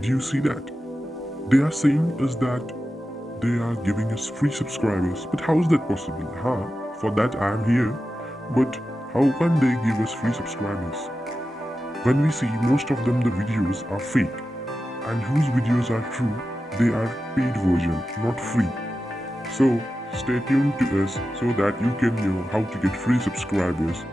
Did you see that? They are saying us that they are giving us free subscribers. But how is that possible? For that I am here. But how can they give us free subscribers? When we see most of them the videos are fake, and whose videos are true, they are paid version, not free. So stay tuned to us so that you can know how to get free subscribers.